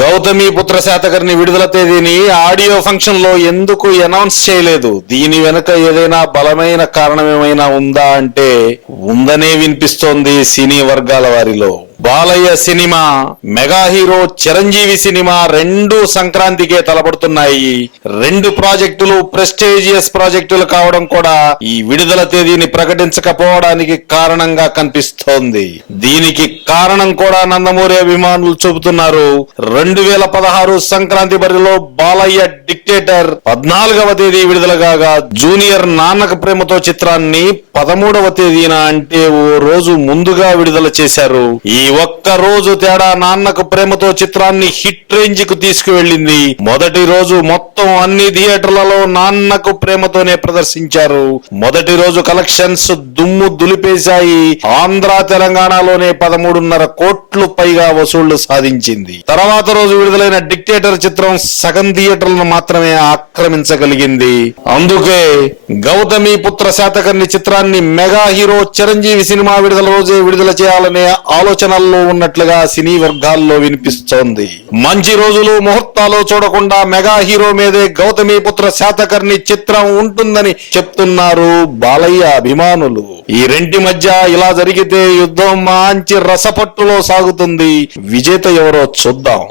గౌతమి పుత్ర శాతకర్ణి విడుదల తేదీని ఆడియో ఫంక్షన్లో ఎందుకు అనౌన్స్ చేయలేదు? దీని వెనుక ఏదైనా బలమైన కారణం ఏమైనా ఉందా అంటే ఉందనే వినిపిస్తోంది సినీ వర్గాల వారిలో. Balayya cinema mega hero Chiranjeevi cinema రెండు సంక్రాంతికే తలపడుతున్నాయి. రెండు ప్రాజెక్టులు ప్రెస్టేజియస్ ప్రాజెక్టులు కావడం కూడా ఈ విడుదల తేదీని ప్రకటించకపోవడానికి కారణంగా కనిపిస్తోంది. దీనికి కారణం కూడా నందమూరి అభిమానులు చెబుతున్నారు రెండు వేల పదహారు సంక్రాంతి బరిలో బాలయ్య డిక్టేటర్ పద్నాలుగవ తేదీ విడుదల కాగా జూనియర్ నాన్నక ప్రేమతో చిత్రాన్ని పదమూడవ తేదీన అంటే ఓ రోజు ముందుగా విడుదల చేశారు. ఈ ఒక్క రోజు తేడా నాన్నకు ప్రేమతో చిత్రాన్ని హిట్ రేంజ్కు తీసుకువెళ్ళింది. మొదటి రోజు మొత్తం అన్ని థియేటర్లలో నాన్నకు ప్రేమతోనే ప్రదర్శించారు. మొదటి రోజు కలెక్షన్స్ దుమ్ము దులిపేశాయి. ఆంధ్ర తెలంగాణలోనే పదమూడున్నర కోట్లు పైగా వసూళ్ళు సాధించింది. తర్వాత రోజు విడుదలైన డిక్టేటర్ చిత్రం సగం థియేటర్లను మాత్రమే ఆక్రమించగలిగింది. అందుకే గౌతమి పుత్ర శాతకర్ణి చిత్రాన్ని చిత్రాన్ని మెగా హీరో చిరంజీవి సినిమా విడుదల రోజే విడుదల చేయాలనే ఆలోచనల్లో ఉన్నట్లుగా సినీ వర్గాల్లో వినిపిస్తోంది. మంచి రోజులు ముహూర్తాలు చూడకుండా మెగా హీరో మీదే గౌతమి పుత్ర శాతకర్ణి చిత్రం ఉంటుందని చెప్తున్నారు బాలయ్య అభిమానులు. ఈ రెంటి మధ్య ఇలా జరిగితే యుద్ధం మంచి రసపట్టులో సాగుతుంది. విజేత ఎవరో చూద్దాం.